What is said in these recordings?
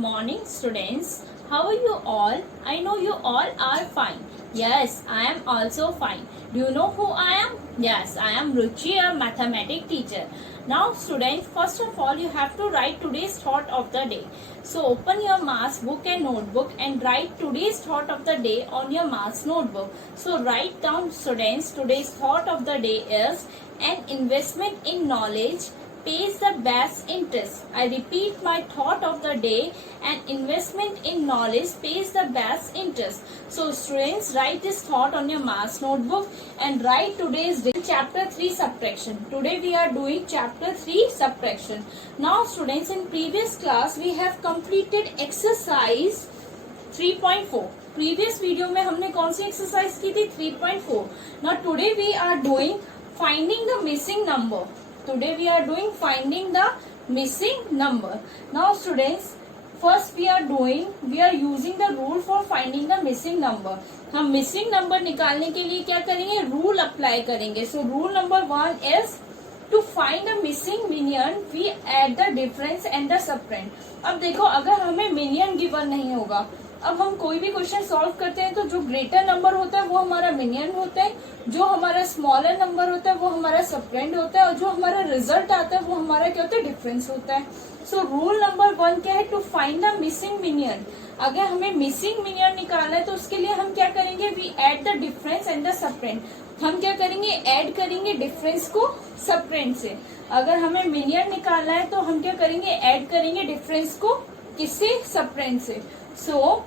morning, students. How are you all? I know you all are fine. Yes, I am also fine. Do you know who I am? Yes, I am Ruchi, a mathematics teacher. Now, students, first of all, you have to write today's thought of the day. So, open your maths book and notebook and write today's thought of the day on your maths notebook. So, write down, students, today's thought of the day is an investment in knowledge pays the best interest. I repeat my thought of the day, an investment in knowledge pays the best interest. So students, write this thought on your maths notebook and write today's day. Chapter 3 subtraction. Today we are doing chapter 3 subtraction. Now students, in previous class we have completed exercise 3.4. previous video में हमने कौन सी exercise की थी? 3.4. Now today we are doing finding the missing number. Today we are doing finding the missing number. Now students, first we are using the rule for finding the missing number. हम missing number निकालने के लिए क्या करेंगे? Rule apply करेंगे. So rule number 1 is to find the missing minion, we add the difference and the subtrahend. अब देखो, अगर हमें minion given नहीं होगा, अब हम कोई भी क्वेश्चन सॉल्व करते हैं तो जो ग्रेटर नंबर होता है वो हमारा मिनियन होता है, जो हमारा स्मॉलर नंबर होता है वो हमारा सबट्रेंड होता है, और जो हमारा रिजल्ट आता है वो हमारा क्या होता है? डिफरेंस होता है. सो रूल नंबर 1 क्या है? To find the missing minuend. अगर हमें मिसिंग मिनियन निकालना है तो उसके लिए हम क्या करेंगे? We add the difference and the subtrahend. हम क्या करेंगे? ऐड करेंगे डिफरेंस को सबट्रेंड से. अगर हमें मिनियन निकालना है तो हम क्या करेंगे? ऐड करेंगे डिफरेंस को किससे? सबट्रेंड से. So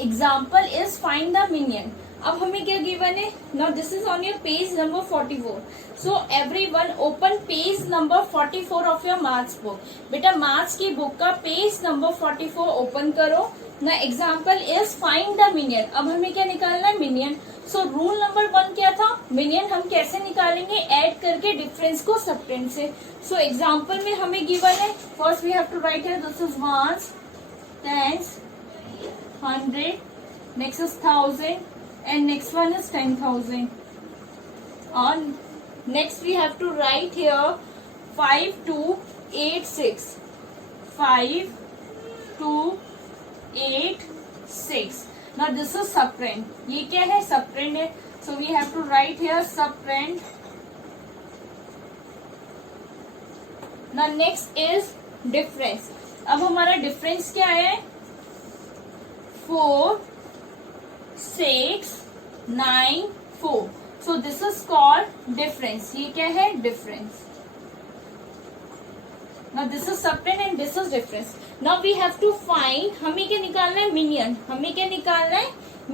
example is find the minuend. अब हमें क्या गिवन है? Now this is on your page number 44. So everyone open page number 44 of your maths book. बेटा मैथ्स की बुक का पेज नंबर 44 ओपन करो. ना example is find the minuend. अब हमें क्या निकालना है? मिनियन. सो रूल नंबर 1 क्या था? मिनियन हम कैसे निकालेंगे? ऐड करके डिफरेंस को सबट्रेंड से. सो एग्जाम्पल में हमें गिवन है, first we have to write here this is ones, tens, 100, next is 1000, and next one is 10,000. On next we have to write here 5286. 5286. Now this is subtrahend. ये क्या है? subtrahend है. So we have to write here subtrahend. Now next is difference. अब हमारा difference क्या है? 4, 6, 9, 4. So this is called difference. ये क्या है? difference. Now this is subtrahend and this is difference. Now we have to find, हमें क्या निकालना है? minion. हमें क्या निकालना है?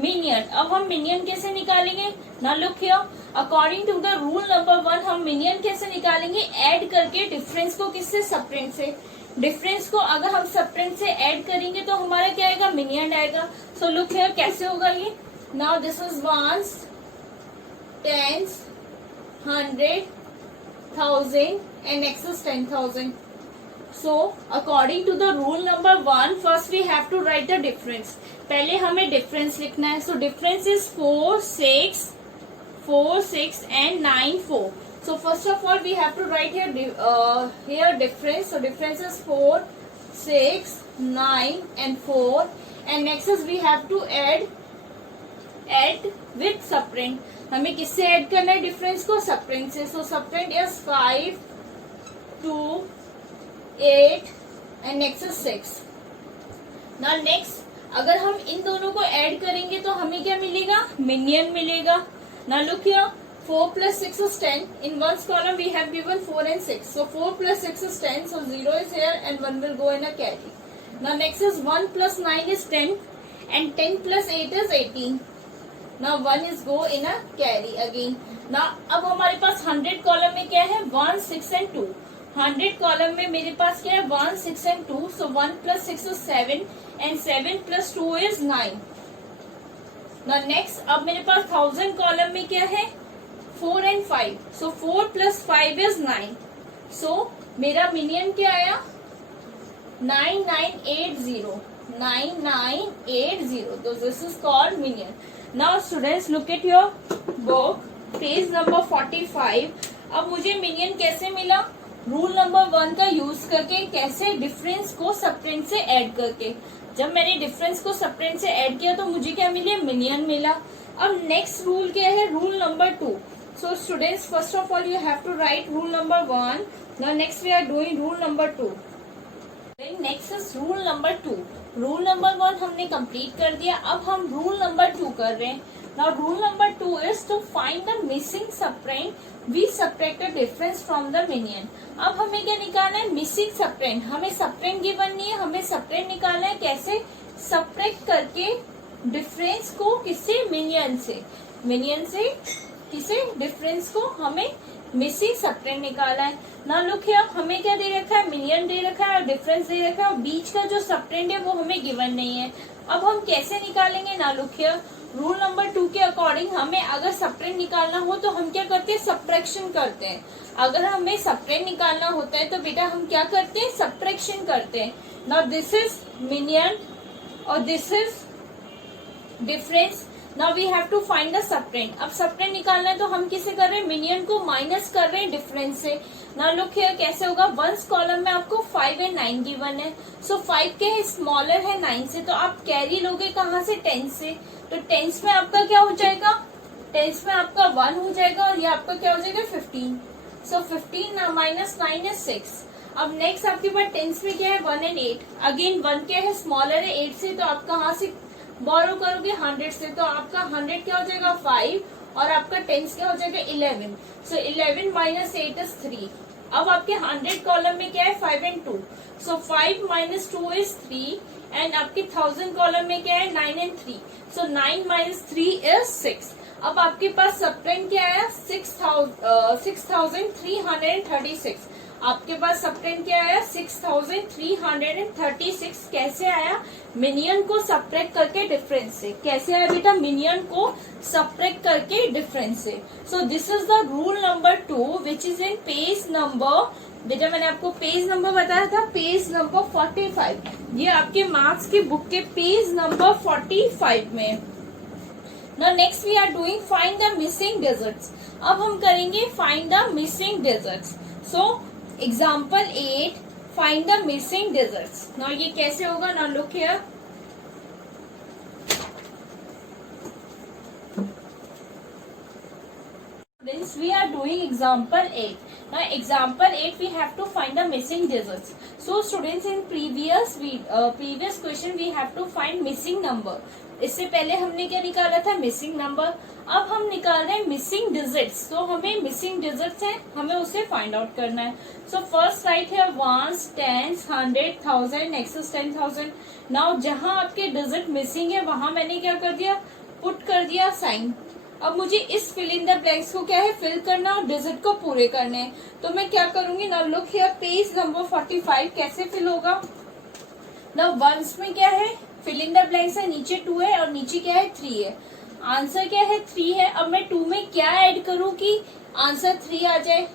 minion. अब हम minion कैसे निकालेंगे? Now look here. According to the rule number 1, हम minion कैसे निकालेंगे? ऐड करके डिफरेंस को किससे? सबट्रेंड से. डिफरेंस को अगर हम सबट्रेंड से ऐड करेंगे तो हमारा क्या आएगा? मिनियन आएगा. सो लुक हियर, कैसे होगा ये? Now this is ones, tens, 100, 1000 and next is 10,000. So according to the rule number 1, first we have to write the difference. पहले हमें डिफरेंस लिखना है. So difference is 4, 6 and 9, 4. So first of all we have to write here difference. So difference is 4, 6, 9 and 4, and next is we have to add with subtrahend. हमें किससे add करना है? Difference को सबट्रेंड से. So subtrahend is 5, 2, 8 and next is 6. Now next अगर हम इन दोनों को ऐड करेंगे तो हमें क्या मिलेगा? मिनियन मिलेगा. Now look here, 4 plus 6 is 10. In one's column we have given 4 and 6. So 4 plus 6 is 10. So 0 is here and 1 will go in a carry. Now next is 1 plus 9 is 10 and 10 plus 8 is 18. Now 1 is go in a carry again. Now अब हमारे पास 100 column में क्या है? 1, 6 and 2. 100 column में मेरे पास क्या है? 1, 6 and 2. So 1 plus 6 is 7 and 7 plus 2 is 9. Now next अब मेरे पास 1000 कॉलम में क्या है? 4 and 5. So 4 plus 5 is 9. So मेरा मिनियन क्या आया? 9980. 9980. So this is called minion. Now students, look at your book, page number 45. अब मुझे मिनियन कैसे मिला? रूल नंबर 1 का यूज करके, कैसे डिफरेंस को सबटेंड से ऐड करके। जब मैंने डिफरेंस को सबटेंड से ऐड किया तो मुझे क्या मिले, मिलियन मिला। अब नेक्स्ट रूल क्या है, rule number 2। So students, first of all you have to write rule number 1। Now next we are doing rule number 2। Next is rule number 2। Rule number 1 हमने कंप्लीट कर दिया, अब हम रूल नंबर 2 कर रहे हैं। Now rule number 2 is to find the missing subtrahend we subtract the difference from the minuend. अब हमें क्या निकालना है, मिसिंग सबट्रेंड। हमें सबट्रेंड गिवन नहीं है, हमें सबट्रेंड निकालना है। कैसे, सबट्रैक्ट करके डिफरेंस को किससे, मिनियन से। मिनियन से किसे, डिफरेंस को हमें मिसिंग सबट्रेंड निकाला है। ना लुक हियर, हमें क्या दे रखा है, मिलियन दे रखा है और डिफरेंस दे रखा है, और बीच का जो सबट्रेंड है वो हमें गिवन नहीं है। अब हम कैसे निकालेंगे, ना लुक हियर, रूल नंबर 2 के अकॉर्डिंग हमें अगर सबट्रेंड निकालना हो तो हम क्या करते हैं, सब्ट्रैक्शन करते हैं। अगर हमें सबट्रेंड निकालना होता है तो बेटा हम क्या करते हैं, सब्ट्रैक्शन करते हैं। नाउ दिस इज मिलियन और this is difference. Now we have to find the subtrahend. अब सबट्रेंड निकालना है तो हम किसे कर रहे हैं, मिलियन को माइनस कर रहे हैं डिफरेंस से। नाउ लुक हियर, कैसे होगा, वंस कॉलम में आपको 5 एंड 9 गिवन है। सो 5 के है स्मॉलर है 9 से, तो आप कैरी लोगे कहाँ से, 10 से। तो 10 में आपका क्या हो जाएगा, 10 में आपका 1 हो जाएगा और ये आपका क्या हो जाएगा, 15। सो 15 माइनस 9 इज 6। अब नेक्स्ट आपके पास 10 में क्या है, 1 एंड 8। अगेन 1 क्या है, स्मॉलर है 8 से, तो आप कहाँ से बोरो करोगे, 100 से। तो आपका 100 क्या हो जाएगा, 5, और आपका 10 क्या हो जाएगा, 11। सो 11 माइनस 8 इज 3। अब आपके 100 कॉलम में क्या है, 5 and 2। So 5 minus 2 is 3, and आपके 1000 कॉलम में क्या है, 9 एंड 3। So 9 minus 3 is 6। अब आपके पास सबट्रेंड क्या आया, 6336। आपके पास सबट्रेंड क्या आया, 6336। कैसे आया, मिनियन को सबट्रैक्ट करके डिफरेंस से। कैसे आया बेटा, मिनियन को सबट्रैक्ट करके डिफरेंस से। सो this is the rule number 2 which is in page number, बेटा मैंने आपको पेज नंबर बताया था, पेज नंबर 45। ये आपके मार्क्स की बुक के पेज नंबर 45 में। Now next we are doing find the missing digits. अब हम करेंगे find the missing digits. So example 8, find the missing digits. Now ये कैसे होगा, now look here. Students, we are doing example 8. Now example 8 we have to find the missing digits. So students, in previous question we have to find missing number. इससे पहले हमने क्या निकाला था, missing number. अब हम निकाल रहे हैं मिसिंग डिजिट्स। तो हमें मिसिंग डिजिट्स है, हमें उसे फाइंड आउट करना है। सो फर्स्ट राइट है 1s, 10s, 100, 1000, next is 10,000। Now जहां आपके डिजिट मिसिंग है वहां मैंने क्या कर दिया, पुट कर दिया साइन। अब मुझे इस फिल इन द ब्लैंक्स को क्या है, फिल करना और डिजिट को पूरे करने हैं। तो मैं क्या करूंगी, now look here, page number 45 कैसे फिल होगा। नाउ वंस में क्या है, फिल इन द ब्लैंक्स है, नीचे 2 है और नीचे क्या है, 3 है। आंसर क्या है, 3 है। अब मैं 2 में क्या ऐड करूं कि आंसर 3 आ जाए।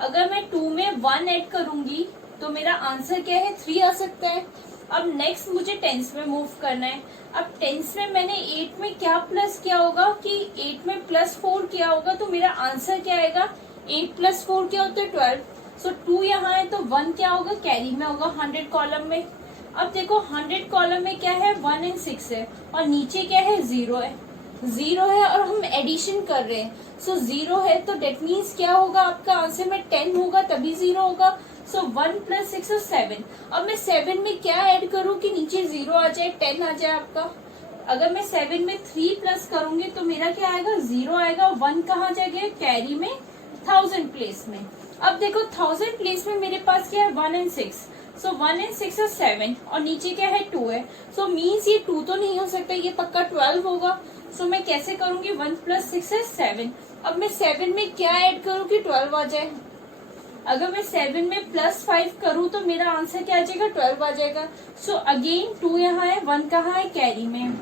अगर मैं 2 में 1 ऐड करूंगी तो मेरा आंसर क्या है, 3 आ सकता है। अब नेक्स्ट मुझे 10s में मूव करना है। अब 10s में मैंने 8 में क्या प्लस किया होगा कि 8 में +4 किया होगा, तो मेरा आंसर क्या आएगा, 8 + 4 क्या होता है, 12। सो 2 यहाँ है तो 1 क्या होगा, कैरी में होगा 100 कॉलम में। अब देखो 100 कॉलम में क्या है, 1 एंड 6 है, और नीचे क्या है, 0 है। 0 है और हम एडिशन कर रहे हैं। सो 0 है तो डेट मीन्स क्या होगा, आपका आंसर में 10 होगा तभी 0 होगा। सो 1 + 6 is 7। अब मैं 7 में क्या ऐड करूं कि नीचे 0 आ जाए, 10 आ जाए आपका। अगर मैं 7 में 3 प्लस करूंगी तो मेरा क्या आएगा, 0 आएगा। 1 कहाँ जाएगा, कैरी में 1000 प्लेस में। अब देखो 1000 प्लेस में मेरे पास क्या है, 1 एंड 6। सो 1 एंड 6 is 7 और नीचे क्या है, 2 है। सो मीन्स ये 2 तो नहीं हो सकता, ये पक्का 12 होगा। सो मैं कैसे करूंगी, 1 + 6 is 7। अब मैं 7 में क्या ऐड करूं कि 12 आ जाए। अगर मैं 7 में +5 करूं तो मेरा आंसर क्या आ जाएगा, 12 आ जाएगा। सो अगेन 2 यहाँ है, 1 कहाँ है, कैरी में।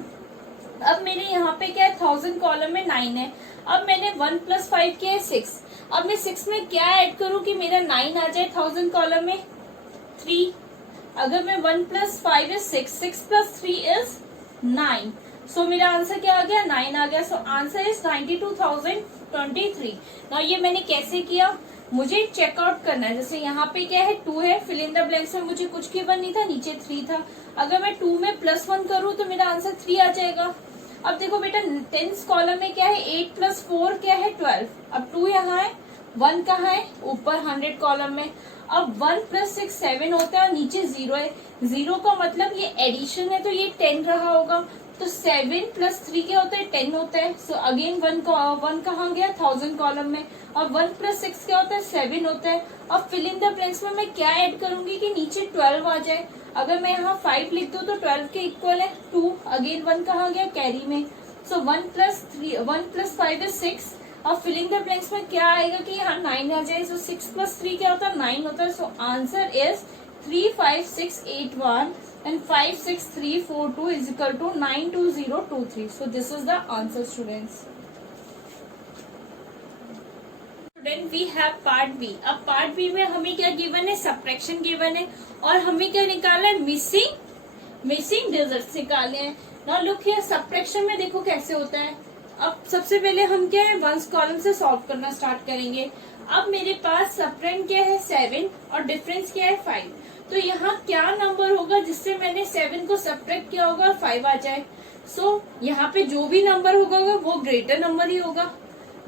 अब मेरे यहाँ पे क्या है, 1000 कॉलम में 9 है। अब मैंने 1 + 5 किया है 6। अब मैं 6 में क्या ऐड करूं कि मेरा 9 आ जाए 1000 कॉलम में, 3। अगर मैं 1 + 5 is 6, 6 + 3 is 9। सो मेरा आंसर क्या आ गया, 9 आ गया। So answer is 92,023। ना ये मैंने कैसे किया, मुझे चेकआउट करना है। जैसे यहाँ पे क्या है 2 है, फिल इन द ब्लैंक्स में मुझे कुछ गिवन नहीं था, नीचे 3 था। अगर मैं 2 में +1 करूँ तो मेरा आंसर 3 आ जाएगा। अब देखो बेटा 10th कॉलम में क्या है 8 + 4 क्या है 12। अब 2 यहाँ है, 1 कहाँ है ऊपर 100 कॉलम में। अब 1 + 6 7 होता है और नीचे 0 है। 0 का मतलब ये एडिशन है तो ये 10 रहा होगा। तो 7 + 3 क्या होता है 10 होता है। सो अगेन 1 कहाँ गया 1000 कॉलम में। और 1 + 6 क्या होता है 7 होता है। अब फिल इन द ब्लैंक्स में मैं क्या ऐड करूंगी कि नीचे 12 आ जाए। अगर मैं यहाँ 5 लिख दूं तो 12 के इक्वल है 2। अगेन 1 कहाँ गया कैरी में। सो 1 + 5 is 6। अब फिलिंग द ब्लैंक्स में क्या आएगा कि यहाँ 9 आ जाए। सो 6 + 3 क्या होता है 9 होता है। So answer is 3 5 6 8 1 and 5 6 3 4 2 is equal to 9 2 0 2 3. So this is the answer, students. Student, we have part B. अब part B में हमें क्या गिवन है सब्ट्रैक्शन गिवन है और हमें क्या निकालना है मिसिंग डिजिट्स निकालने हैं। नाउ लुक हियर सब्ट्रैक्शन में देखो कैसे होता है। अब सबसे पहले हम क्या है 1st कॉलम से सॉल्व करना स्टार्ट करेंगे। अब मेरे पास सब्ट्रैक्ट क्या है 7 और डिफरेंस क्या है 5। तो यहाँ क्या नंबर होगा जिससे मैंने 7 को सब्ट्रैक्ट किया होगा और 5 आ जाए। सो यहाँ पे जो भी नंबर होगा वो ग्रेटर नंबर ही होगा।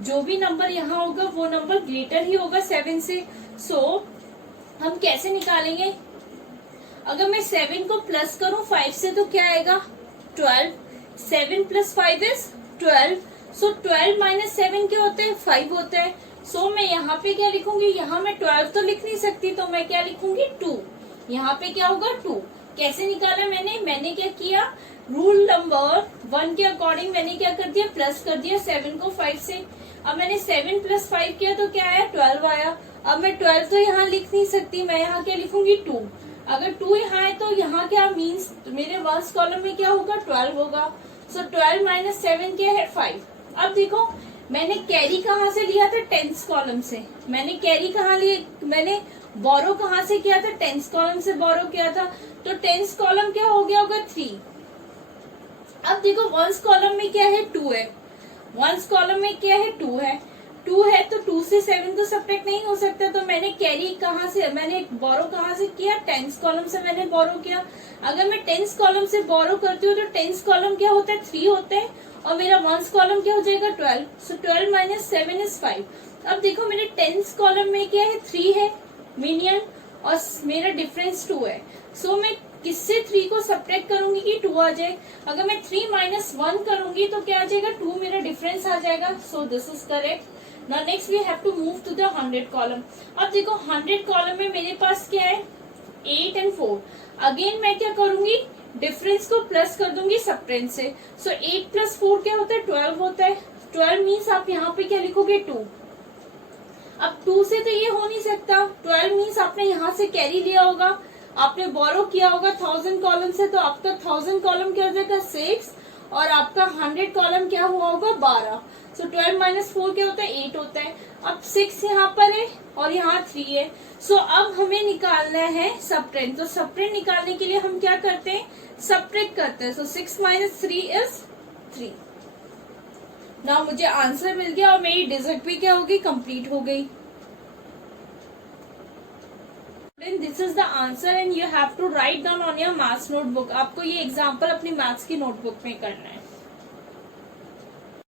जो भी नंबर यहाँ होगा वो नंबर ग्रेटर ही होगा 7 से। सो हम कैसे निकालेंगे। अगर मैं 7 को प्लस करूं 5 से तो क्या आएगा 12। 7 + 5 is 12। सो 12 - 7 क्या होता है 5 होता है। सो मैं यहाँ पे क्या लिखूंगी, यहाँ मैं 12 तो लिख नहीं सकती तो मैं क्या लिखूंगी 2। यहाँ पे क्या होगा 2। कैसे निकाला मैंने क्या किया रूल नंबर 1 के अकॉर्डिंग मैंने क्या कर दिया प्लस कर दिया 7 को 5 से। अब मैंने 7 + 5 किया तो क्या आया 12 आया। अब मैं 12 तो यहाँ लिख नहीं सकती, मैं यहाँ क्या लिखूंगी 2। अगर 2 यहाँ है तो यहाँ क्या मीन्स मेरे 1st कॉलम में क्या होगा 12 होगा। सो 12 - 7 क्या है 5। अब देखो मैंने कैरी कहाँ से लिया था 10th कॉलम से। मैंने कैरी कहाँ लिया, मैंने बोरो कहाँ से किया था 10th कॉलम से बोरो किया था। तो 10th कॉलम क्या हो गया होगा 3। अब देखो 1st कॉलम में क्या है 2 है। 1st कॉलम में क्या है 2 है। 2 है तो 2 से 7 तो सब्ट्रैक्ट नहीं हो सकता। तो मैंने कैरी कहाँ से मैंने बोरो कहाँ से किया 10th कॉलम से मैंने बोरो किया। अगर मैं 10th कॉलम से बोरो करती हूँ तो 10th कॉलम क्या होता है 3 होता है और मेरा 1st कॉलम क्या हो जाएगा 12। सो 12 - 7 is 5। अब देखो मेरे 10th कॉलम में क्या है 3 है मीनियन और मेरा डिफरेंस 2 है। सो मैं किससे 3 को सब्ट्रैक्ट करूंगी कि 2 आ जाए। अगर मैं 3 - 1 करूंगी तो क्या आ जाएगा 2 मेरा डिफरेंस आ जाएगा। So this is correct. Now next we have to move to the 100 column. अब देखो 100 कॉलम में मेरे पास क्या है 8 and 4। अगेन मैं क्या करूंगी डिफरेंस को प्लस कर दूंगी सब्ट्रैक्ट से। सो 8 + 4 क्या होता है 12 होता है। 12 मीन्स आप यहाँ पे क्या लिखोगे 2। अब 2 से तो ये हो नहीं सकता। 12 मीन्स आपने यहाँ से कैरी लिया होगा, आपने बोरो किया होगा 1000 कॉलम से। तो आपका 1000 कॉलम क्या हो जाएगा 6 और आपका 100 कॉलम क्या हुआ होगा 12। सो 12 - 4 क्या होता है 8 होता है। अब 6 यहाँ पर है और यहाँ 3 है। सो अब हमें निकालना है सब्ट्रैक्ट। तो सब्ट्रैक्ट निकालने के लिए हम क्या करते हैं सब्ट्रैक्ट करते हैं। सो 6 - 3 is 3। नाउ मुझे आंसर मिल गया और मेरी डिजिट भी क्या होगी कंप्लीट हो गई। This is the answer and you have to write down on your maths notebook. आपको ये एग्जाम्पल अपनी मैथ्स की नोटबुक में करना है।